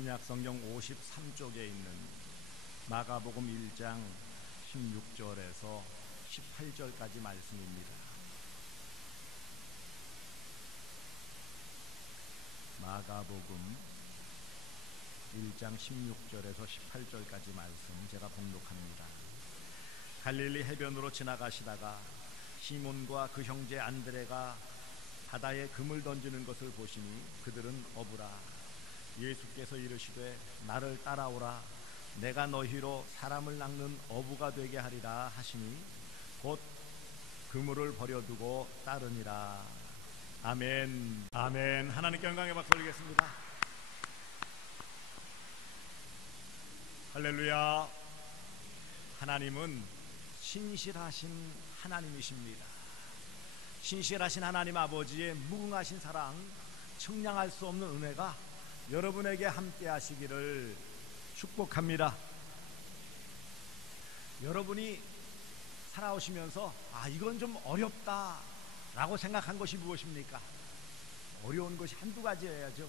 신약성경 53쪽에 있는 마가복음 1장 16절에서 18절까지 말씀입니다. 마가복음 1장 16절에서 18절까지 말씀 제가 봉독합니다. 갈릴리 해변으로 지나가시다가 시몬과 그 형제 안드레가 바다에 금을 던지는 것을 보시니 그들은 어부라. 예수께서 이르시되 나를 따라오라. 내가 너희로 사람을 낚는 어부가 되게 하리라 하시니 곧 그물을 버려두고 따르니라. 아멘. 아멘. 하나님께 영광의 박수 올리겠습니다. 할렐루야. 하나님은 신실하신 하나님이십니다. 신실하신 하나님 아버지의 무궁하신 사랑, 청량할 수 없는 은혜가 여러분에게 함께 하시기를 축복합니다. 여러분이 살아오시면서 이건 좀 어렵다 라고 생각한 것이 무엇입니까? 어려운 것이 한두 가지여야죠.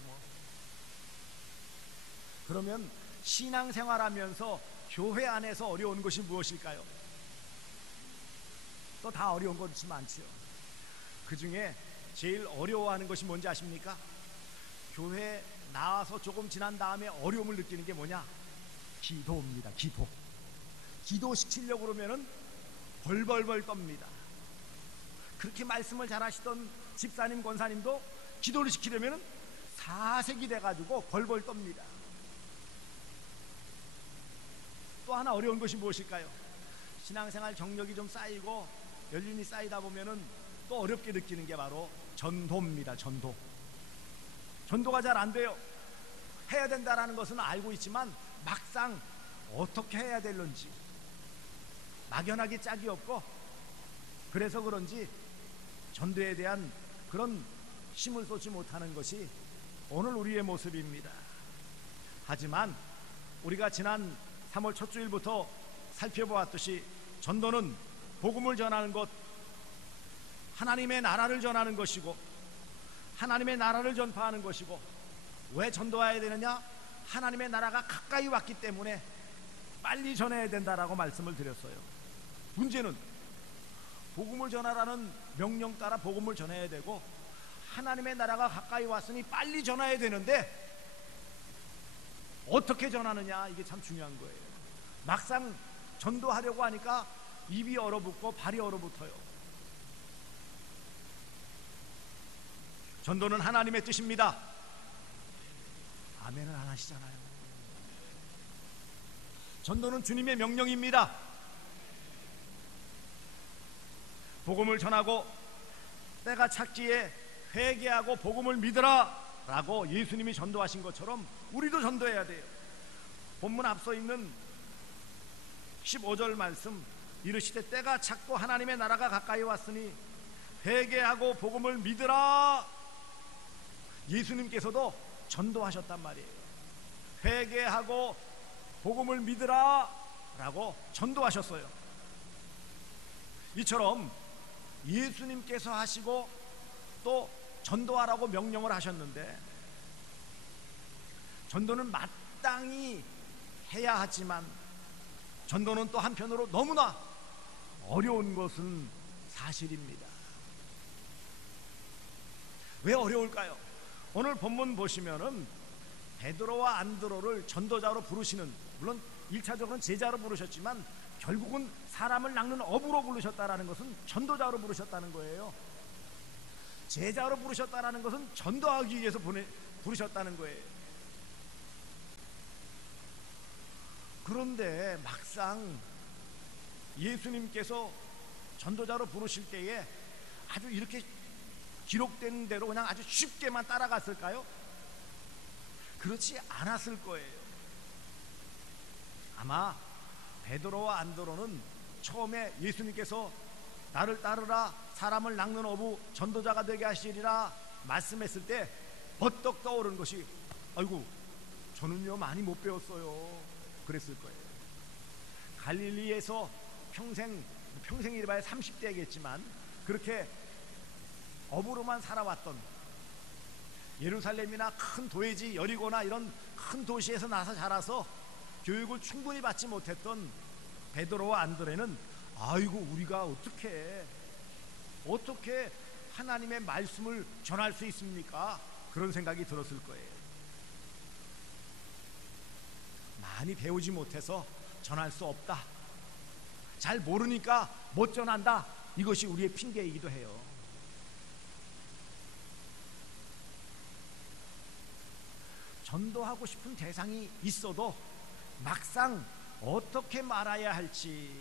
그러면 신앙생활하면서 교회 안에서 어려운 것이 무엇일까요? 또 다 어려운 것이 많죠. 그 중에 제일 어려워하는 것이 뭔지 아십니까? 교회 나와서 조금 지난 다음에 어려움을 느끼는 게 뭐냐? 기도입니다. 기도시키려고 그러면은 벌벌벌 떱니다. 그렇게 말씀을 잘하시던 집사님, 권사님도 기도를 시키려면은 사색이 돼가지고 벌벌 떱니다. 또 하나 어려운 것이 무엇일까요? 신앙생활 경력이 좀 쌓이고 연륜이 쌓이다 보면은 또 어렵게 느끼는 게 바로 전도입니다. 전도가 잘 안 돼요. 해야 된다라는 것은 알고 있지만 막상 어떻게 해야 될런지 막연하게 짝이 없고, 그래서 그런지 전도에 대한 그런 힘을 쏟지 못하는 것이 오늘 우리의 모습입니다. 하지만 우리가 지난 3월 첫 주일부터 살펴보았듯이 전도는 복음을 전하는 것, 하나님의 나라를 전하는 것이고 하나님의 나라를 전파하는 것이고, 왜 전도해야 되느냐? 하나님의 나라가 가까이 왔기 때문에 빨리 전해야 된다라고 말씀을 드렸어요. 문제는 복음을 전하라는 명령 따라 복음을 전해야 되고, 하나님의 나라가 가까이 왔으니 빨리 전해야 되는데 어떻게 전하느냐, 이게 참 중요한 거예요. 막상 전도하려고 하니까 입이 얼어붙고 발이 얼어붙어요. 전도는 하나님의 뜻입니다. 아멘을 안 하시잖아요. 전도는 주님의 명령입니다. 복음을 전하고 때가 찼기에 회개하고 복음을 믿으라 라고 예수님이 전도하신 것처럼 우리도 전도해야 돼요. 본문 앞서 있는 15절 말씀, 이르시되 때가 찼고 하나님의 나라가 가까이 왔으니 회개하고 복음을 믿으라. 예수님께서도 전도하셨단 말이에요. 회개하고 복음을 믿으라 라고 전도하셨어요. 이처럼 예수님께서 하시고 또 전도하라고 명령을 하셨는데, 전도는 마땅히 해야 하지만 전도는 또 한편으로 너무나 어려운 것은 사실입니다. 왜 어려울까요? 오늘 본문 보시면은 베드로와 안드로를 전도자로 부르시는, 물론 1차적으로는 제자로 부르셨지만 결국은 사람을 낚는 어부로 부르셨다라는 것은 전도자로 부르셨다는 거예요. 제자로 부르셨다라는 것은 전도하기 위해서 부르셨다는 거예요. 그런데 막상 예수님께서 전도자로 부르실 때에 아주 이렇게 기록된 대로 그냥 아주 쉽게만 따라갔을까요? 그렇지 않았을 거예요. 아마 베드로와 안드로는 처음에 예수님께서 나를 따르라, 사람을 낚는 어부 전도자가 되게 하시리라 말씀했을 때 버떡 떠오른 것이, 아이고 저는요 많이 못 배웠어요, 그랬을 거예요. 갈릴리에서 평생이라야 30대겠지만 그렇게 어부로만 살아왔던, 예루살렘이나 큰 도회지 여리고나 이런 큰 도시에서 나서 자라서 교육을 충분히 받지 못했던 베드로와 안드레는 아이고 우리가 어떻게 하나님의 말씀을 전할 수 있습니까? 그런 생각이 들었을 거예요. 많이 배우지 못해서 전할 수 없다, 잘 모르니까 못 전한다, 이것이 우리의 핑계이기도 해요. 전도하고 싶은 대상이 있어도 막상 어떻게 말해야 할지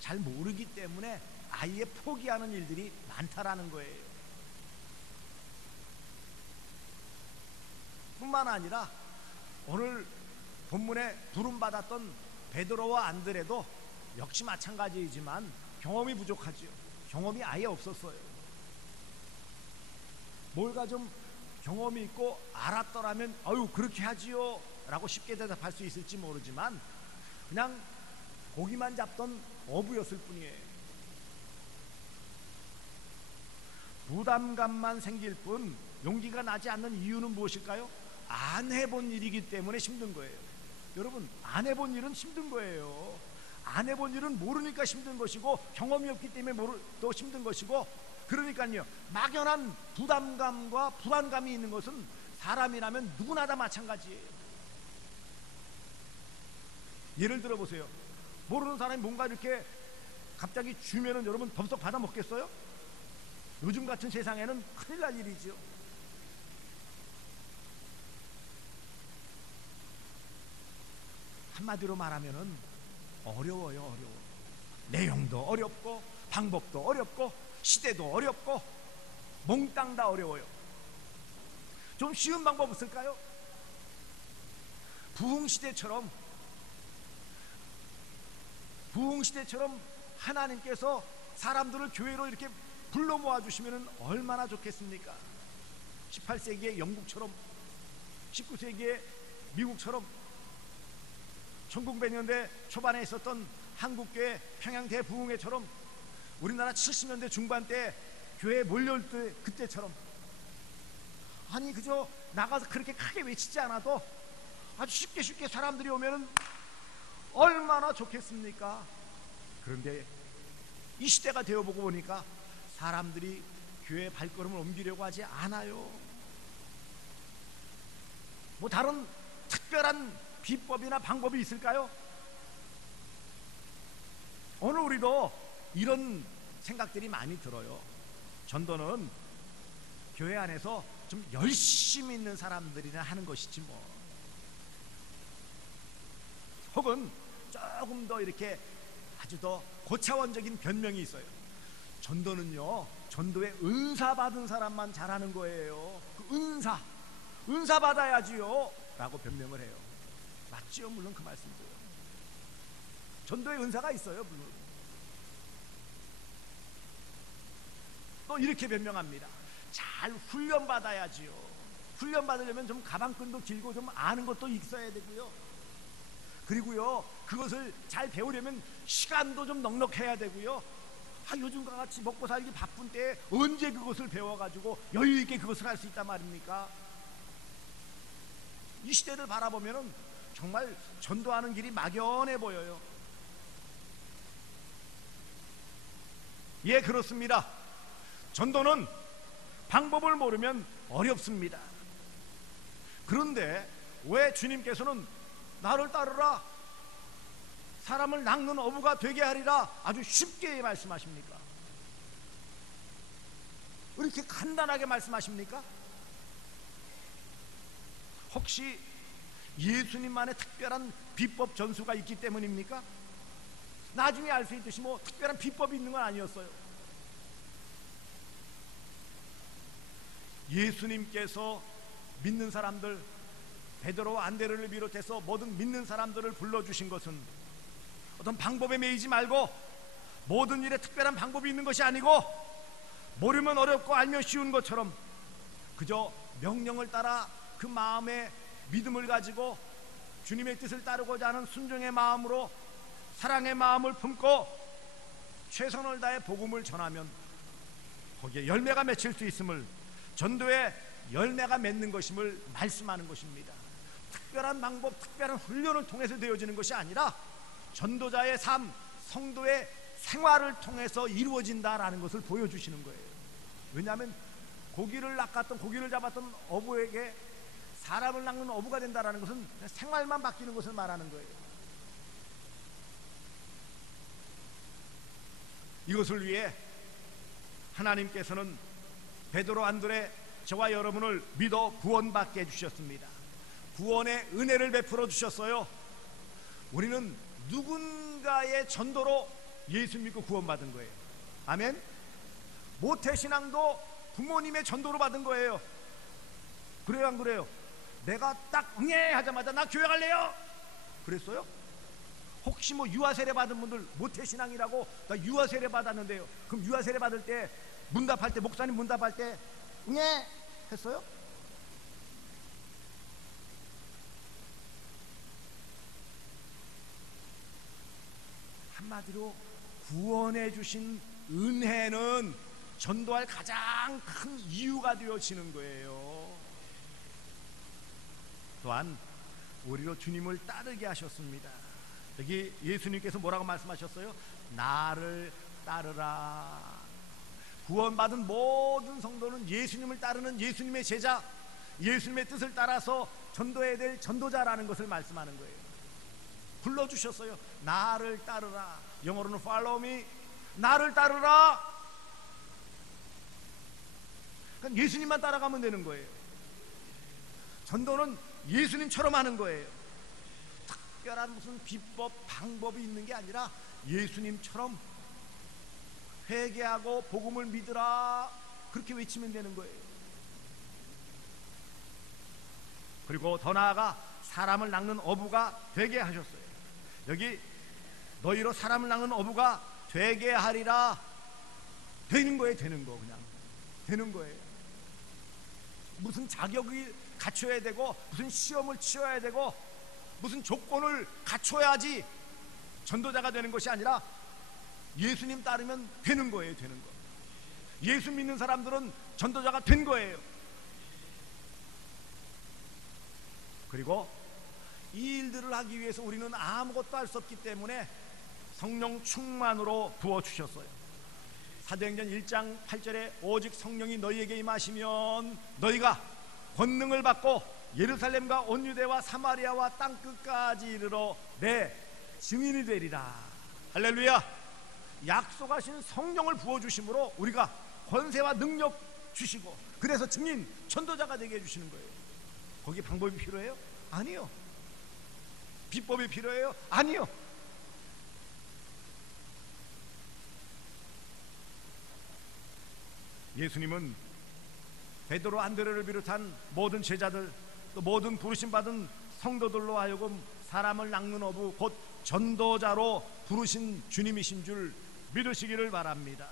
잘 모르기 때문에 아예 포기하는 일들이 많다라는 거예요. 뿐만 아니라 오늘 본문에 부름받았던 베드로와 안드레도 역시 마찬가지이지만 경험이 부족하죠. 경험이 아예 없었어요. 뭘가 좀 경험이 있고 알았더라면 아유 그렇게 하지요 라고 쉽게 대답할 수 있을지 모르지만 그냥 고기만 잡던 어부였을 뿐이에요. 부담감만 생길 뿐 용기가 나지 않는 이유는 무엇일까요? 안 해본 일이기 때문에 힘든 거예요. 여러분, 안 해본 일은 힘든 거예요. 안 해본 일은 모르니까 힘든 것이고 경험이 없기 때문에 또 힘든 것이고, 그러니까요 막연한 부담감과 불안감이 있는 것은 사람이라면 누구나 다 마찬가지예요. 예를 들어 보세요. 모르는 사람이 뭔가 이렇게 갑자기 주면은 여러분 덥석 받아 먹겠어요? 요즘 같은 세상에는 큰일 날 일이죠. 한마디로 말하면은 어려워요. 내용도 어렵고 방법도 어렵고 시대도 어렵고 몽땅 다 어려워요. 좀 쉬운 방법 없을까요? 부흥시대처럼 하나님께서 사람들을 교회로 이렇게 불러 모아주시면 얼마나 좋겠습니까? 18세기의 영국처럼, 19세기의 미국처럼, 1900년대 초반에 있었던 한국교회 평양 대부흥회처럼, 우리나라 70년대 중반 때 교회에 몰려올 때 그때처럼, 아니 그저 나가서 그렇게 크게 외치지 않아도 아주 쉽게 사람들이 오면은 얼마나 좋겠습니까? 그런데 이 시대가 되어보고 보니까 사람들이 교회 발걸음을 옮기려고 하지 않아요. 뭐 다른 특별한 비법이나 방법이 있을까요? 오늘 우리도 이런 생각들이 많이 들어요. 전도는 교회 안에서 좀 열심히 있는 사람들이나 하는 것이지 뭐. 혹은 조금 더 이렇게 아주 더 고차원적인 변명이 있어요. 전도는요, 전도에 은사 받은 사람만 잘하는 거예요. 그 은사 받아야지요 라고 변명을 해요. 맞지요? 물론 그 말씀도요. 전도에 은사가 있어요, 물론. 또 이렇게 변명합니다. 잘 훈련 받아야지요. 훈련 받으려면 좀 가방끈도 길고 좀 아는 것도 있어야 되고요. 그리고요, 그것을 잘 배우려면 시간도 좀 넉넉해야 되고요. 요즘과 같이 먹고 살기 바쁜 때에 언제 그것을 배워가지고 여유 있게 그것을 할 수 있단 말입니까? 이 시대를 바라보면은 정말 전도하는 길이 막연해 보여요. 예, 그렇습니다. 전도는 방법을 모르면 어렵습니다. 그런데 왜 주님께서는 나를 따르라, 사람을 낚는 어부가 되게 하리라 아주 쉽게 말씀하십니까? 왜 이렇게 간단하게 말씀하십니까? 혹시 예수님만의 특별한 비법 전수가 있기 때문입니까? 나중에 알 수 있듯이 뭐 특별한 비법이 있는 건 아니었어요. 예수님께서 믿는 사람들, 베드로와 안드레를 비롯해서 모든 믿는 사람들을 불러주신 것은 어떤 방법에 매이지 말고, 모든 일에 특별한 방법이 있는 것이 아니고, 모르면 어렵고 알면 쉬운 것처럼 그저 명령을 따라 그 마음에 믿음을 가지고 주님의 뜻을 따르고자 하는 순종의 마음으로 사랑의 마음을 품고 최선을 다해 복음을 전하면 거기에 열매가 맺힐 수 있음을 전도의 열매가 맺는 것임을 말씀하는 것입니다. 특별한 방법, 특별한 훈련을 통해서 되어지는 것이 아니라 전도자의 삶, 성도의 생활을 통해서 이루어진다라는 것을 보여주시는 거예요. 왜냐하면 고기를 낚았던, 고기를 잡았던 어부에게 사람을 낚는 어부가 된다라는 것은 생활만 바뀌는 것을 말하는 거예요. 이것을 위해 하나님께서는 베드로, 안드레, 저와 여러분을 믿어 구원받게 해주셨습니다. 구원의 은혜를 베풀어 주셨어요. 우리는 누군가의 전도로 예수 믿고 구원받은 거예요. 아멘. 모태신앙도 부모님의 전도로 받은 거예요. 그래요, 안 그래요? 내가 딱 응애 하자마자 나 교회 갈래요 그랬어요? 혹시 뭐 유아세례 받은 분들, 모태신앙이라고 나 유아세례 받았는데요, 그럼 유아세례 받을 때 문답할 때, 목사님 문답할 때 응애 했어요? 한마디로 구원해 주신 은혜는 전도할 가장 큰 이유가 되어지는 거예요. 또한 우리로 주님을 따르게 하셨습니다. 여기 예수님께서 뭐라고 말씀하셨어요? 나를 따르라. 구원받은 모든 성도는 예수님을 따르는 예수님의 제자, 예수님의 뜻을 따라서 전도해야 될 전도자라는 것을 말씀하는 거예요. 불러주셨어요. 나를 따르라. 영어로는 follow me. 나를 따르라. 그러니까 예수님만 따라가면 되는 거예요. 전도는 예수님처럼 하는 거예요. 특별한 무슨 비법, 방법이 있는 게 아니라 예수님처럼 회개하고 복음을 믿으라, 그렇게 외치면 되는 거예요. 그리고 더 나아가 사람을 낚는 어부가 되게 하셨어요. 여기 너희로 사람을 낚는 어부가 되게 하리라. 되는 거예요. 되는 거. 그냥 되는 거예요. 무슨 자격이 갖춰야 되고, 무슨 시험을 치러야 되고, 무슨 조건을 갖춰야지 전도자가 되는 것이 아니라 예수님 따르면 되는 거예요. 되는 거. 예수 믿는 사람들은 전도자가 된 거예요. 그리고 이 일들을 하기 위해서 우리는 아무것도 할 수 없기 때문에 성령 충만으로 부어주셨어요. 사도행전 1장 8절에 오직 성령이 너희에게 임하시면 너희가 권능을 받고 예루살렘과 온 유대와 사마리아와 땅끝까지 이르러 내 증인이 되리라. 할렐루야. 약속하신 성령을 부어주심으로 우리가 권세와 능력 주시고, 그래서 증인, 전도자가 되게 해주시는 거예요. 거기 방법이 필요해요? 아니요. 비법이 필요해요? 아니요. 예수님은 베드로, 안드레를 비롯한 모든 제자들, 또 모든 부르심받은 성도들로 하여금 사람을 낚는 어부, 곧 전도자로 부르신 주님이신 줄 믿으시기를 바랍니다.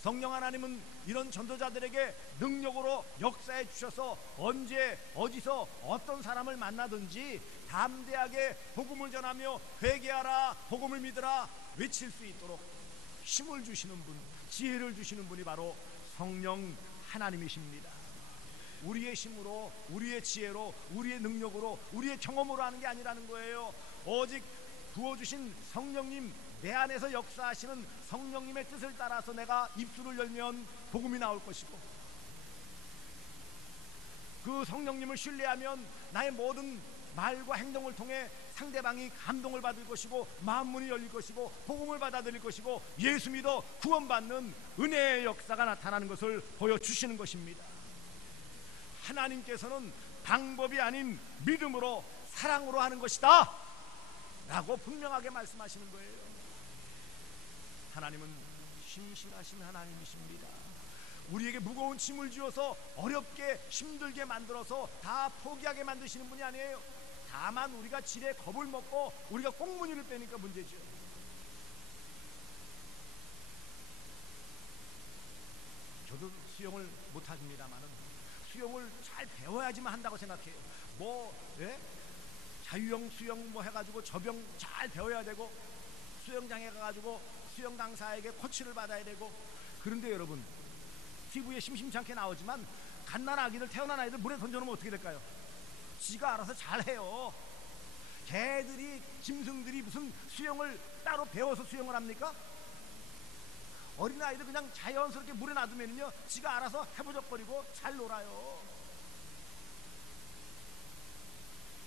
성령 하나님은 이런 전도자들에게 능력으로 역사해 주셔서 언제 어디서 어떤 사람을 만나든지 담대하게 복음을 전하며 회개하라, 복음을 믿으라 외칠 수 있도록 힘을 주시는 분, 지혜를 주시는 분이 바로 성령 하나님이십니다. 우리의 힘으로, 우리의 지혜로, 우리의 능력으로, 우리의 경험으로 하는 게 아니라는 거예요. 오직 부어주신 성령님, 내 안에서 역사하시는 성령님의 뜻을 따라서 내가 입술을 열면 복음이 나올 것이고, 그 성령님을 신뢰하면 나의 모든 말과 행동을 통해 상대방이 감동을 받을 것이고, 마음문이 열릴 것이고, 복음을 받아들일 것이고, 예수 믿어 구원받는 은혜의 역사가 나타나는 것을 보여주시는 것입니다. 하나님께서는 방법이 아닌 믿음으로, 사랑으로 하는 것이다 라고 분명하게 말씀하시는 거예요. 하나님은 신실하신 하나님이십니다. 우리에게 무거운 짐을 지어서 어렵게 힘들게 만들어서 다 포기하게 만드시는 분이 아니에요. 다만 우리가 지레 겁을 먹고 우리가 꽁무니를 빼니까 문제죠. 저도 수영을 못합니다만은 수영을 잘 배워야지만 한다고 생각해요. 자유형 수영 해가지고 저병 잘 배워야 되고, 수영장에 가가지고 수영 강사에게 코치를 받아야 되고. 그런데 여러분, TV에 심심찮게 나오지만 갓난 아기들, 태어난 아이들 물에 던져놓으면 어떻게 될까요? 지가 알아서 잘해요. 개들이, 짐승들이 무슨 수영을 따로 배워서 수영을 합니까? 어린아이들 그냥 자연스럽게 물에 놔두면요 지가 알아서 해보적거리고 잘 놀아요.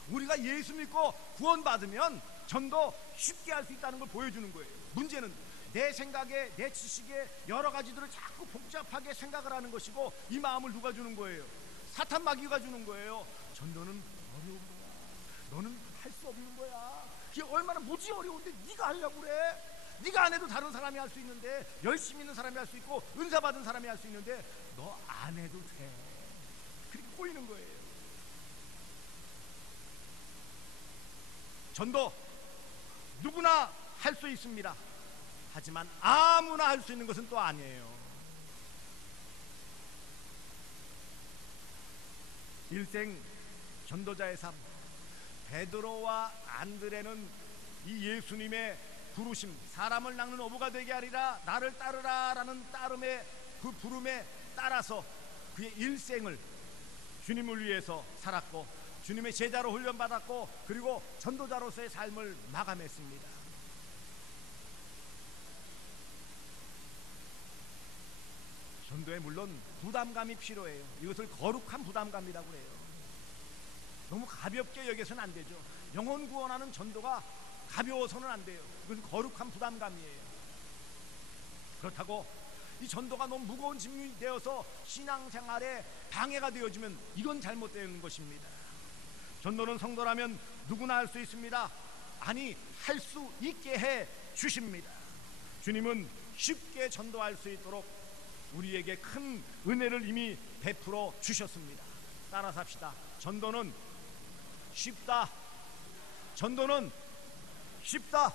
우리가 예수 믿고 구원받으면 전도 쉽게 할 수 있다는 걸 보여주는 거예요. 문제는 내 생각에, 내 지식에 여러 가지들을 자꾸 복잡하게 생각을 하는 것이고, 이 마음을 누가 주는 거예요? 사탄 마귀가 주는 거예요. 전도는 어려운 거야. 너는 할 수 없는 거야. 그게 얼마나 무지 어려운데 네가 하려고 그래. 네가 안 해도 다른 사람이 할 수 있는데, 열심히 있는 사람이 할 수 있고 은사 받은 사람이 할 수 있는데 너 안 해도 돼. 그렇게 꼬이는 거예요. 전도 누구나 할 수 있습니다. 하지만 아무나 할 수 있는 것은 또 아니에요. 일생 전도자의 삶, 베드로와 안드레는 이 예수님의 부르심, 사람을 낚는 어부가 되게 하리라, 나를 따르라 라는 따름의 그 부름에 따라서 그의 일생을 주님을 위해서 살았고, 주님의 제자로 훈련받았고, 그리고 전도자로서의 삶을 마감했습니다. 전도에 물론 부담감이 필요해요. 이것을 거룩한 부담감이라고 해요. 너무 가볍게 여겨서는 안 되죠. 영혼 구원하는 전도가 가벼워서는 안 돼요. 이것은 거룩한 부담감이에요. 그렇다고 이 전도가 너무 무거운 짐이 되어서 신앙생활에 방해가 되어지면 이건 잘못되는 것입니다. 전도는 성도라면 누구나 할 수 있습니다. 아니, 할 수 있게 해 주십니다. 주님은 쉽게 전도할 수 있도록 우리에게 큰 은혜를 이미 베풀어 주셨습니다. 따라서 합시다. 전도는 쉽다. 전도는 쉽다.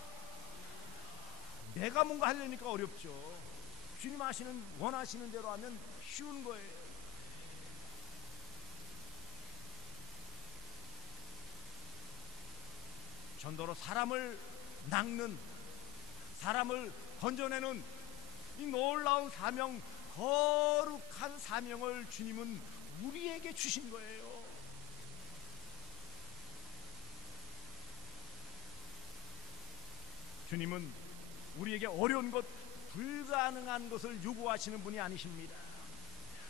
내가 뭔가 하려니까 어렵죠. 주님 하시는, 원하시는 대로 하면 쉬운 거예요. 전도로 사람을 낚는, 사람을 건져내는 이 놀라운 사명, 거룩한 사명을 주님은 우리에게 주신 거예요. 주님은 우리에게 어려운 것, 불가능한 것을 요구하시는 분이 아니십니다.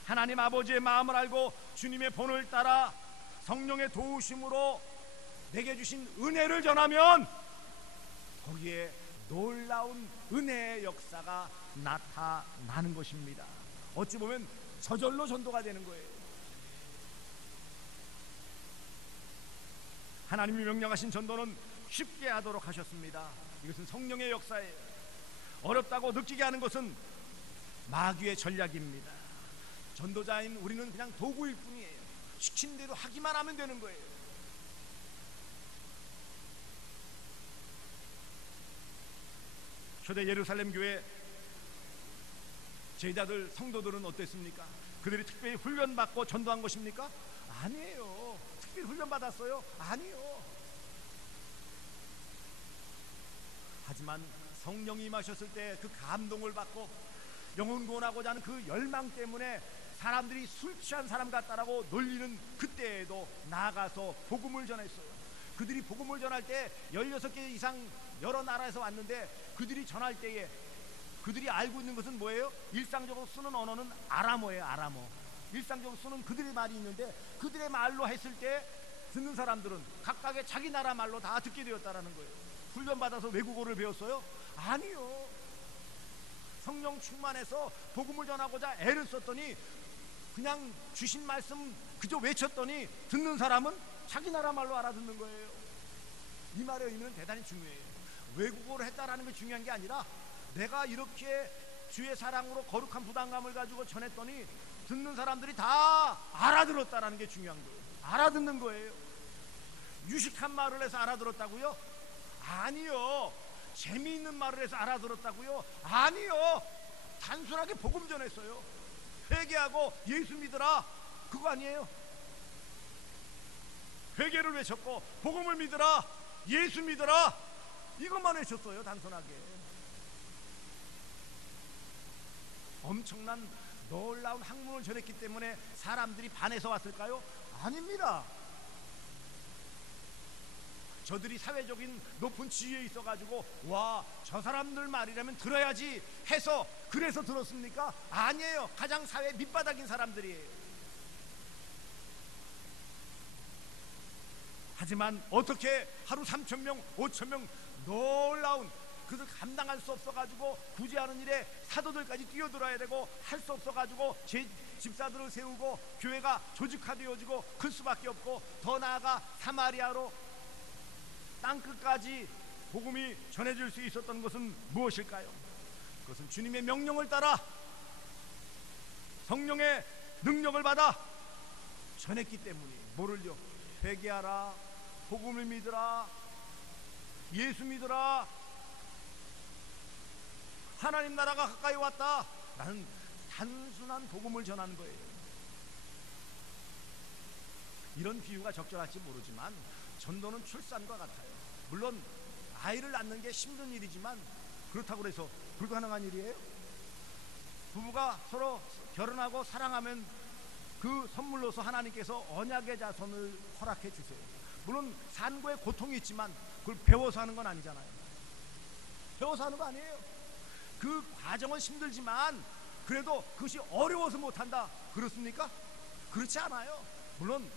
하나님 아버지의 마음을 알고 주님의 본을 따라 성령의 도우심으로 내게 주신 은혜를 전하면 거기에 놀라운 은혜의 역사가 나타나는 것입니다. 어찌 보면 저절로 전도가 되는 거예요. 하나님이 명령하신 전도는 쉽게 하도록 하셨습니다. 이것은 성령의 역사예요. 어렵다고 느끼게 하는 것은 마귀의 전략입니다. 전도자인 우리는 그냥 도구일 뿐이에요. 시킨 대로 하기만 하면 되는 거예요. 초대 예루살렘 교회 제자들, 성도들은 어땠습니까? 그들이 특별히 훈련받고 전도한 것입니까? 아니에요. 특별히 훈련받았어요? 아니요. 하지만 성령이 임하셨을 때 그 감동을 받고 영혼 구원하고자 하는 그 열망 때문에 사람들이 술 취한 사람 같다라고 놀리는 그때에도 나아가서 복음을 전했어요. 그들이 복음을 전할 때 16개 이상 여러 나라에서 왔는데, 그들이 전할 때에 그들이 알고 있는 것은 뭐예요? 일상적으로 쓰는 언어는 아람어예요. 아람어. 일상적으로 쓰는 그들의 말이 있는데, 그들의 말로 했을 때 듣는 사람들은 각각의 자기 나라 말로 다 듣게 되었다라는 거예요. 훈련받아서 외국어를 배웠어요? 아니요. 성령 충만해서 복음을 전하고자 애를 썼더니, 그냥 주신 말씀 그저 외쳤더니 듣는 사람은 자기 나라 말로 알아듣는 거예요. 이 말의 의미는 대단히 중요해요. 외국어를 했다라는 게 중요한 게 아니라, 내가 이렇게 주의 사랑으로 거룩한 부담감을 가지고 전했더니 듣는 사람들이 다 알아들었다라는 게 중요한 거예요. 알아듣는 거예요. 유식한 말을 해서 알아들었다고요? 아니요. 재미있는 말을 해서 알아들었다고요? 아니요. 단순하게 복음 전했어요. 회개하고 예수 믿으라, 그거 아니에요. 회개를 외쳤고 복음을 믿으라, 예수 믿으라, 이것만 외쳤어요. 단순하게. 엄청난 놀라운 학문을 전했기 때문에 사람들이 반해서 왔을까요? 아닙니다. 저들이 사회적인 높은 지위에 있어가지고 와, 저 사람들 말이라면 들어야지 해서 그래서 들었습니까? 아니에요. 가장 사회 밑바닥인 사람들이에요. 하지만 어떻게 하루 3,000명, 5,000명 놀라운 그것을 감당할 수 없어가지고 구제하는 일에 사도들까지 뛰어들어야 되고 할 수 없어가지고 제 집사들을 세우고 교회가 조직화되어지고 클 수밖에 없고 더 나아가 사마리아로 땅끝까지 복음이 전해질 수 있었던 것은 무엇일까요? 그것은 주님의 명령을 따라 성령의 능력을 받아 전했기 때문이에요. 뭐를요? 회개하라, 복음을 믿으라, 예수 믿으라, 하나님 나라가 가까이 왔다 라는 단순한 복음을 전하는 거예요. 이런 비유가 적절할지 모르지만 전도는 출산과 같아요. 물론 아이를 낳는 게 힘든 일이지만 그렇다고 해서 불가능한 일이에요? 부부가 서로 결혼하고 사랑하면 그 선물로서 하나님께서 언약의 자손을 허락해 주세요. 물론 산고의 고통이 있지만 그걸 배워서 하는 건 아니잖아요. 배워서 하는 거 아니에요. 그 과정은 힘들지만 그래도 그것이 어려워서 못한다 그렇습니까? 그렇지 않아요. 물론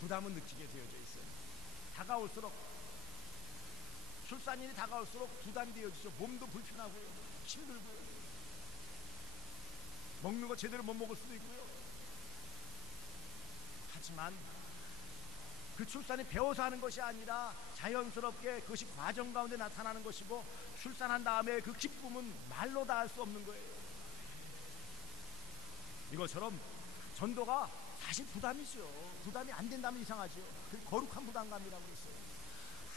부담은 느끼게 되어져 있어요. 다가올수록, 출산일이 다가올수록 부담이 되어지죠. 몸도 불편하고요, 힘들고요, 먹는 거 제대로 못 먹을 수도 있고요. 하지만 그 출산이 배워서 하는 것이 아니라 자연스럽게 그것이 과정 가운데 나타나는 것이고, 출산한 다음에 그 기쁨은 말로 다 할 수 없는 거예요. 이것처럼 전도가 사실 부담이죠. 부담이 안 된다면 이상하죠. 그 거룩한 부담감이라고 했어요.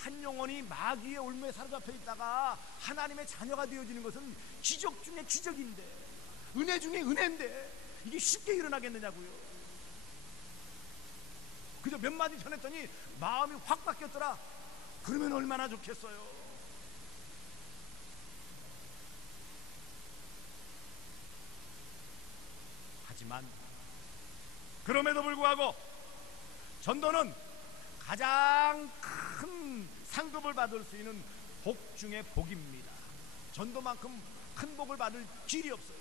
한 영혼이 마귀의 올무에 사로잡혀 있다가 하나님의 자녀가 되어지는 것은 기적 중에 기적인데, 은혜 중에 은혜인데 이게 쉽게 일어나겠느냐고요. 그저 몇 마디 전했더니 마음이 확 바뀌었더라. 그러면 얼마나 좋겠어요. 하지만 그럼에도 불구하고 전도는 가장 큰 상급을 받을 수 있는 복 중의 복입니다. 전도만큼 큰 복을 받을 길이 없어요.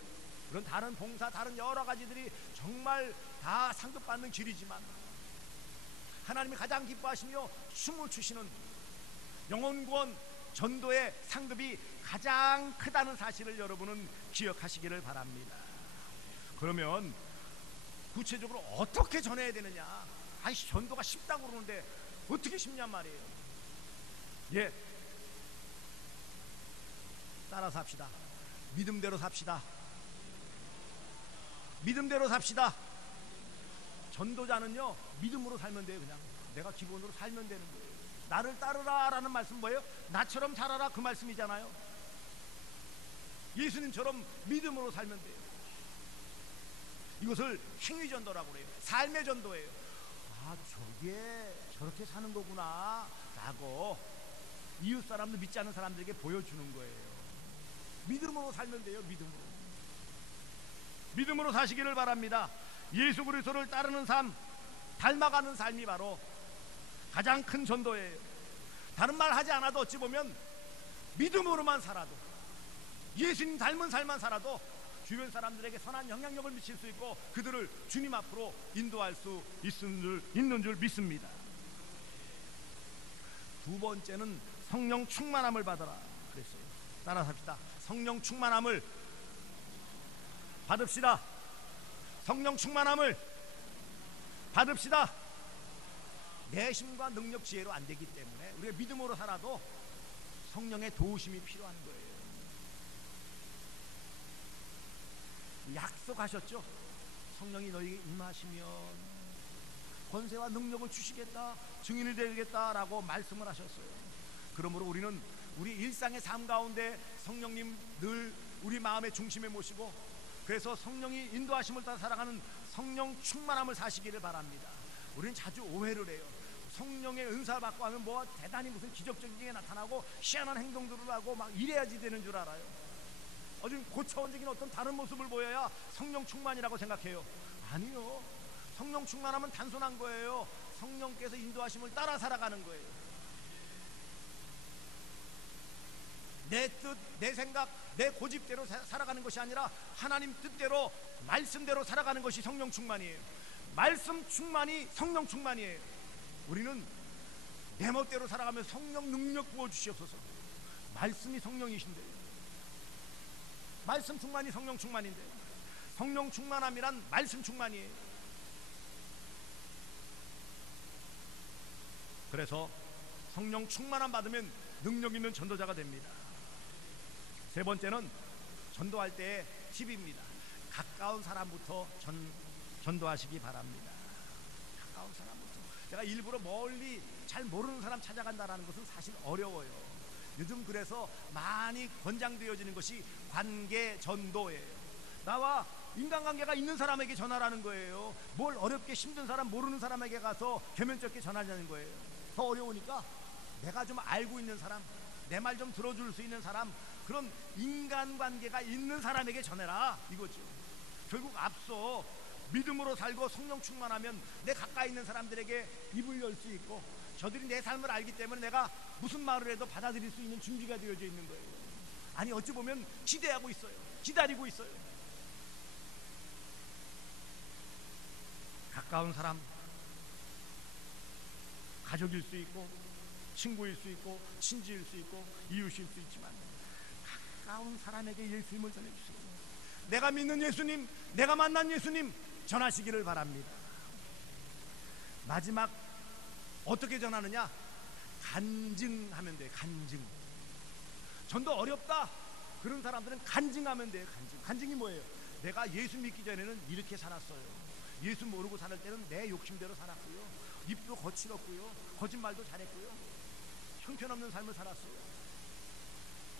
그런 다른 봉사, 다른 여러 가지들이 정말 다 상급받는 길이지만 하나님이 가장 기뻐하시며 춤을 추시는 영혼구원 전도의 상급이 가장 크다는 사실을 여러분은 기억하시기를 바랍니다. 그러면 구체적으로 어떻게 전해야 되느냐? 아니, 전도가 쉽다고 그러는데 어떻게 쉽냔 말이에요. 예, 따라서 합시다. 믿음대로 삽시다. 믿음대로 삽시다. 전도자는요, 믿음으로 살면 돼요. 그냥 내가 기본으로 살면 되는 거예요. 나를 따르라 라는 말씀 뭐예요? 나처럼 살아라, 그 말씀이잖아요. 예수님처럼 믿음으로 살면 돼요. 이것을 행위전도라고 그래요. 삶의 전도예요. 아, 저게 저렇게 사는 거구나 라고 이웃 사람들, 믿지 않는 사람들에게 보여주는 거예요. 믿음으로 살면 돼요. 믿음으로 사시기를 바랍니다. 예수 그리스도를 따르는 삶, 닮아가는 삶이 바로 가장 큰 전도예요. 다른 말 하지 않아도 어찌 보면 믿음으로만 살아도, 예수님 닮은 삶만 살아도 주변 사람들에게 선한 영향력을 미칠 수 있고 그들을 주님 앞으로 인도할 수 있는 줄 믿습니다. 두 번째는 성령 충만함을 받아라 그랬어요. 따라서 합시다. 성령 충만함을 받읍시다. 성령 충만함을 받읍시다. 내 힘과 능력, 지혜로 안 되기 때문에 우리가 믿음으로 살아도 성령의 도우심이 필요한 거예요. 약속하셨죠? 성령이 너희에게 임하시면 권세와 능력을 주시겠다, 증인이 되겠다라고 말씀을 하셨어요. 그러므로 우리는 우리 일상의 삶 가운데 성령님 늘 우리 마음의 중심에 모시고, 그래서 성령이 인도하심을 따라 살아가는 성령 충만함을 사시기를 바랍니다. 우리는 자주 오해를 해요. 성령의 은사 받고 하면 뭐 대단히 무슨 기적적인 게 나타나고 희한한 행동들을 하고 막 이래야지 되는 줄 알아요. 아주 고차원적인 어떤 다른 모습을 보여야 성령 충만이라고 생각해요. 아니요. 성령 충만하면 단순한 거예요. 성령께서 인도하심을 따라 살아가는 거예요. 내 뜻, 내 생각, 내 고집대로 살아가는 것이 아니라 하나님 뜻대로, 말씀대로 살아가는 것이 성령 충만이에요. 말씀 충만이 성령 충만이에요. 우리는 내 멋대로 살아가면 성령 능력 부어주시옵소서. 말씀이 성령이신데, 말씀 충만이 성령 충만인데, 성령 충만함이란 말씀 충만이에요. 그래서 성령 충만함 받으면 능력 있는 전도자가 됩니다. 세 번째는 전도할 때의 팁입니다. 가까운 사람부터 전도하시기 바랍니다. 가까운 사람부터. 제가 일부러 멀리 잘 모르는 사람 찾아간다는 것은 사실 어려워요. 요즘 그래서 많이 권장되어지는 것이 관계 전도예요. 나와 인간관계가 있는 사람에게 전하라는 거예요. 뭘 어렵게 힘든 사람, 모르는 사람에게 가서 개면적게 전하자는 거예요. 더 어려우니까 내가 좀 알고 있는 사람, 내 말 좀 들어줄 수 있는 사람, 그런 인간관계가 있는 사람에게 전해라, 이거죠. 결국 앞서 믿음으로 살고 성령 충만하면 내 가까이 있는 사람들에게 입을 열 수 있고, 저들이 내 삶을 알기 때문에 내가 무슨 말을 해도 받아들일 수 있는 준비가 되어져 있는 거예요. 아니, 어찌 보면 기대하고 있어요. 기다리고 있어요. 가까운 사람, 가족일 수 있고, 친구일 수 있고, 친지일 수 있고, 이웃일 수 있지만 가까운 사람에게 예수님을 전해주세요. 내가 믿는 예수님, 내가 만난 예수님 전하시기를 바랍니다. 마지막 어떻게 전하느냐? 간증하면 돼요. 간증. 전도 어렵다 그런 사람들은 간증하면 돼요. 간증이 뭐예요? 내가 예수 믿기 전에는 이렇게 살았어요. 예수 모르고 살 때는 내 욕심대로 살았고요, 입도 거칠었고요, 거짓말도 잘했고요, 형편없는 삶을 살았어요.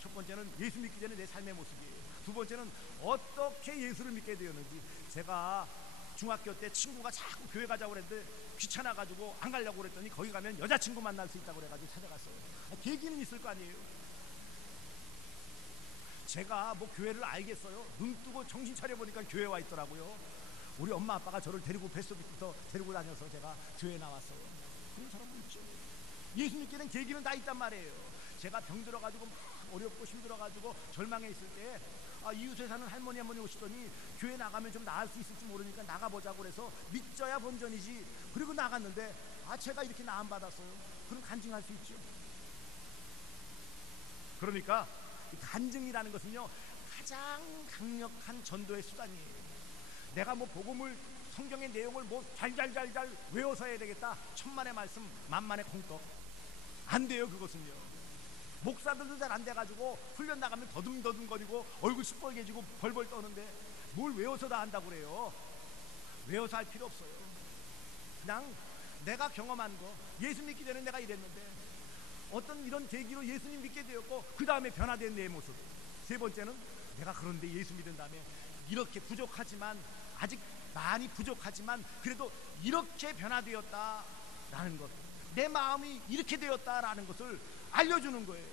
첫 번째는 예수 믿기 전에 내 삶의 모습이에요. 두 번째는 어떻게 예수를 믿게 되었는지. 제가 중학교 때 친구가 자꾸 교회 가자고 그랬는데 귀찮아가지고 안 가려고 그랬더니 거기 가면 여자친구 만날 수 있다고 그래가지고 찾아갔어요. 계기는 있을 거 아니에요. 제가 뭐 교회를 알겠어요? 눈 뜨고 정신 차려보니까 교회 와 있더라고요. 우리 엄마 아빠가 저를 데리고 뱃속부터 데리고 다녀서 제가 교회에 나왔어요. 그런 사람도 있죠. 예수 믿게 된 계기는 다 있단 말이에요. 제가 병들어가지고 막 어렵고 힘들어가지고 절망해 있을 때 이웃에 사는 할머니 한 분이 오시더니 교회 나가면 좀 나을 수 있을지 모르니까 나가보자고 그래서 믿져야 본전이지. 그리고 나갔는데 제가 이렇게 나음 받았어요. 그럼 간증할 수 있죠. 그러니까 이 간증이라는 것은요, 가장 강력한 전도의 수단이에요. 내가 뭐 복음을, 성경의 내용을 뭐 잘잘잘잘 외워서 해야 되겠다, 천만의 말씀 만만의 콩떡, 안 돼요. 그것은요, 목사들도 잘 안 돼가지고 훈련 나가면 더듬더듬거리고 얼굴 시뻘개지고 벌벌 떠는데 뭘 외워서 다 한다고 그래요. 외워서 할 필요 없어요. 그냥 내가 경험한 거, 예수 믿기 전에 내가 이랬는데 어떤 이런 계기로 예수님 믿게 되었고, 그 다음에 변화된 내 모습. 세 번째는 내가 그런데 예수 믿은 다음에 이렇게 부족하지만, 아직 많이 부족하지만 그래도 이렇게 변화되었다라는 것, 내 마음이 이렇게 되었다라는 것을 알려주는 거예요.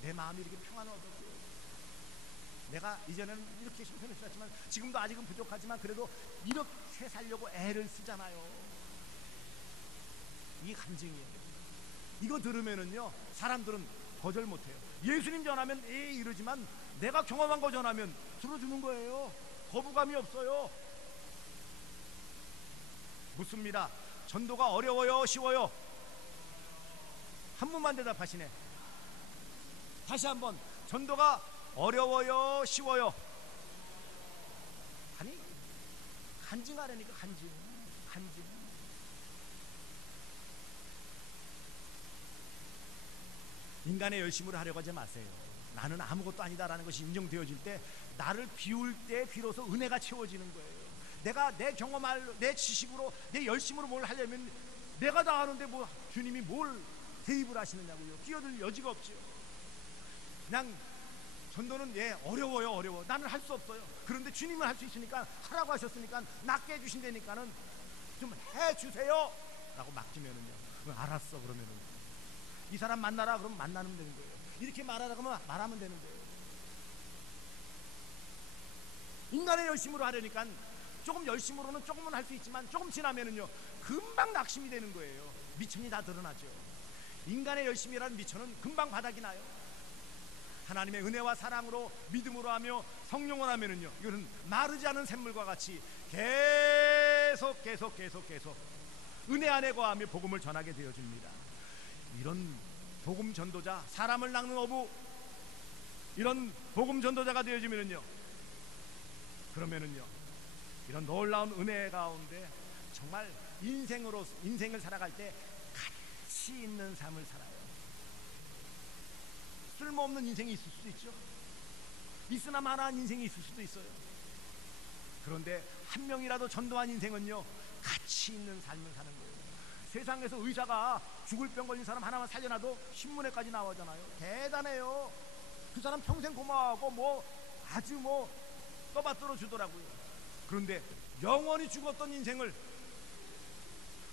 내 마음이 이렇게 평안하다고요. 내가 이전에는 이렇게 형편을 살았지만 지금도 아직은 부족하지만 그래도 이렇게 살려고 애를 쓰잖아요. 이게 간증이에요. 이거 들으면은요, 사람들은 거절 못해요. 예수님 전하면 이러지만 내가 경험한 거 전하면 들어주는 거예요. 거부감이 없어요. 묻습니다. 전도가 어려워요, 쉬워요? 한 분만 대답하시네. 다시 한번, 전도가 어려워요, 쉬워요? 아니, 간증하라니까. 간증. 인간의 열심으로 하려고 하지 마세요. 나는 아무것도 아니다라는 것이 인정되어질 때, 나를 비울 때 비로소 은혜가 채워지는 거예요. 내가 내 경험할, 내 지식으로, 내 열심으로 뭘 하려면 내가 다 하는데 뭐 주님이 뭘 대입을 하시느냐고요. 끼어들 여지가 없죠. 그냥 전도는 어려워요. 나는 할 수 없어요. 그런데 주님은 할 수 있으니까, 하라고 하셨으니까, 낫게 해주신다니까는 좀 해주세요 라고 맡기면은요, 알았어 그러면은 이 사람 만나라 그러면 만나면 되는 거예요. 이렇게 말하라 그러면 말하면 되는 거예요. 인간의 열심으로 하려니까 조금 열심으로는 조금은 할 수 있지만 조금 지나면은요 금방 낙심이 되는 거예요. 미천이 다 드러나죠. 인간의 열심이라는 미천은 금방 바닥이 나요. 하나님의 은혜와 사랑으로 믿음으로 하며 성령을 하면은요 이거는 마르지 않은 샘물과 같이 계속 은혜 안에 거하며 복음을 전하게 되어집니다. 이런 복음 전도자, 사람을 낚는 어부, 이런 복음 전도자가 되어지면은요 그러면은요 이런 놀라운 은혜 가운데 정말 인생을 살아갈 때 가치 있는 삶을 살아요. 쓸모없는 인생이 있을 수도 있죠. 있으나 마나한 인생이 있을 수도 있어요. 그런데 한 명이라도 전도한 인생은요 가치 있는 삶을 사는 거예요. 세상에서 의사가 죽을 병 걸린 사람 하나만 살려놔도 신문에까지 나오잖아요. 대단해요. 그 사람 평생 고마워하고 아주 떠받들어 주더라고요. 그런데 영원히 죽었던 인생을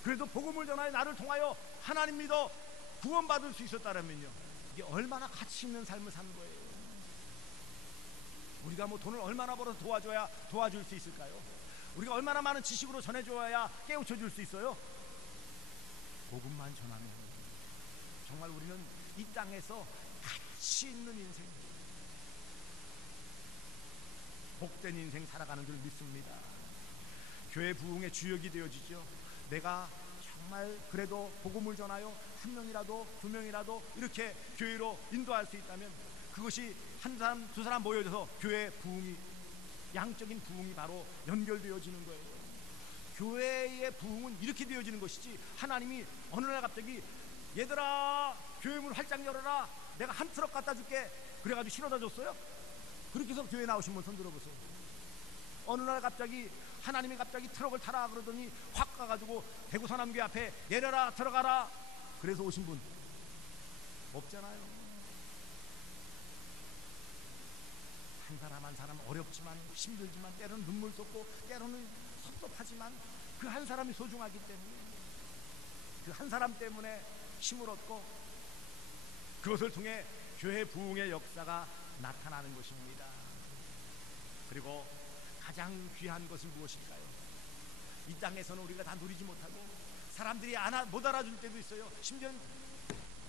그래도 복음을 전하여 나를 통하여 하나님 믿어 구원받을 수 있었다면요 이게 얼마나 가치 있는 삶을 사는 거예요. 우리가 돈을 얼마나 벌어서 도와줄 수 있을까요? 우리가 얼마나 많은 지식으로 전해줘야 깨우쳐 줄 수 있어요? 복음만 전하면 정말 우리는 이 땅에서 가치 있는 인생, 복된 인생 살아가는 줄 믿습니다. 교회 부흥의 주역이 되어지죠. 내가 정말 그래도 복음을 전하여 한 명이라도 두 명이라도 이렇게 교회로 인도할 수 있다면 그것이 한 사람 두 사람 모여져서 교회 부흥이, 양적인 부흥이 바로 연결되어지는 거예요. 교회의 부흥은 이렇게 되어지는 것이지 하나님이 어느 날 갑자기 얘들아 교회 문 활짝 열어라 내가 한 트럭 갖다 줄게 그래가지고 실어다 줬어요? 그렇게 해서 교회 나오신 분 손 들어보세요. 어느 날 갑자기 하나님이 갑자기 트럭을 타라 그러더니 확 가가지고 대구 서남교회 앞에 내려라 들어가라 그래서 오신 분 없잖아요. 한 사람 한 사람 어렵지만 힘들지만 때로는 눈물 쏟고 때로는 섭섭하지만 그 한 사람이 소중하기 때문에 그 한 사람 때문에 힘을 얻고 그것을 통해 교회 부흥의 역사가 나타나는 것입니다. 그리고 가장 귀한 것은 무엇일까요? 이 땅에서는 우리가 다 누리지 못하고 사람들이 못 알아줄 때도 있어요. 심지어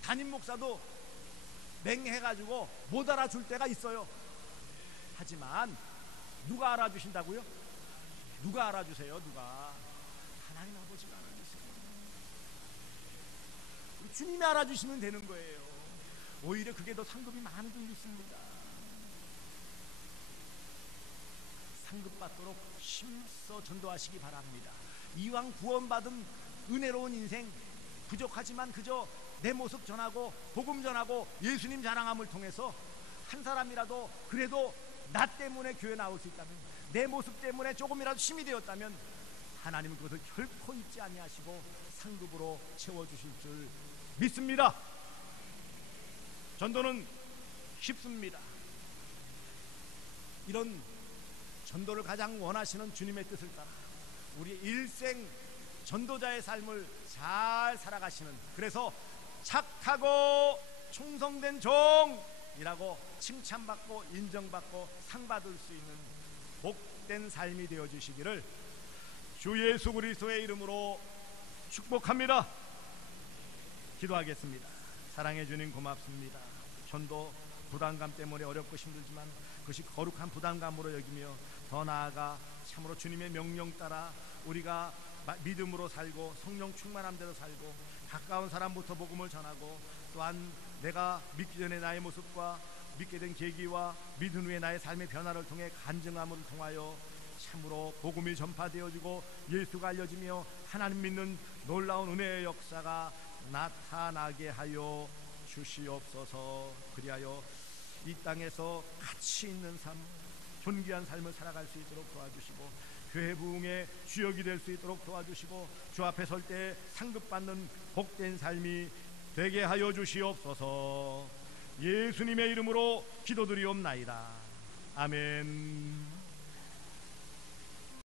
담임 목사도 맹해가지고 못 알아줄 때가 있어요. 하지만 누가 알아주신다고요? 누가 알아주세요? 누가? 하나님 아버지가 알아주세요. 주님이 알아주시면 되는 거예요. 오히려 그게 더 상급이 많은 줄 믿습니다. 상급받도록 힘써 전도하시기 바랍니다. 이왕 구원받은 은혜로운 인생 부족하지만 그저 내 모습 전하고 복음 전하고 예수님 자랑함을 통해서 한 사람이라도 그래도 나 때문에 교회 나올 수 있다면 내 모습 때문에 조금이라도 힘이 되었다면 하나님은 그것을 결코 잊지 아니하시고 상급으로 채워주실 줄 믿습니다. 전도는 쉽습니다. 이런 전도를 가장 원하시는 주님의 뜻을 따라 우리 일생 전도자의 삶을 잘 살아가시는, 그래서 착하고 충성된 종이라고 칭찬받고 인정받고 상 받을 수 있는 복된 삶이 되어주시기를 주 예수 그리스도의 이름으로 축복합니다. 기도하겠습니다. 사랑해 주님 고맙습니다. 전도 부담감 때문에 어렵고 힘들지만 그것이 거룩한 부담감으로 여기며 더 나아가 참으로 주님의 명령 따라 우리가 믿음으로 살고 성령 충만함대로 살고 가까운 사람부터 복음을 전하고 또한 내가 믿기 전에 나의 모습과 믿게 된 계기와 믿은 후에 나의 삶의 변화를 통해 간증함을 통하여 참으로 복음이 전파되어지고 예수가 알려지며 하나님 믿는 놀라운 은혜의 역사가 나타나게 하여 주시옵소서. 그리하여 이 땅에서 가치 있는 삶, 존귀한 삶을 살아갈 수 있도록 도와주시고 교회 부흥의 주역이 될 수 있도록 도와주시고 주 앞에 설 때 상급받는 복된 삶이 되게 하여 주시옵소서. 예수님의 이름으로 기도드리옵나이다. 아멘.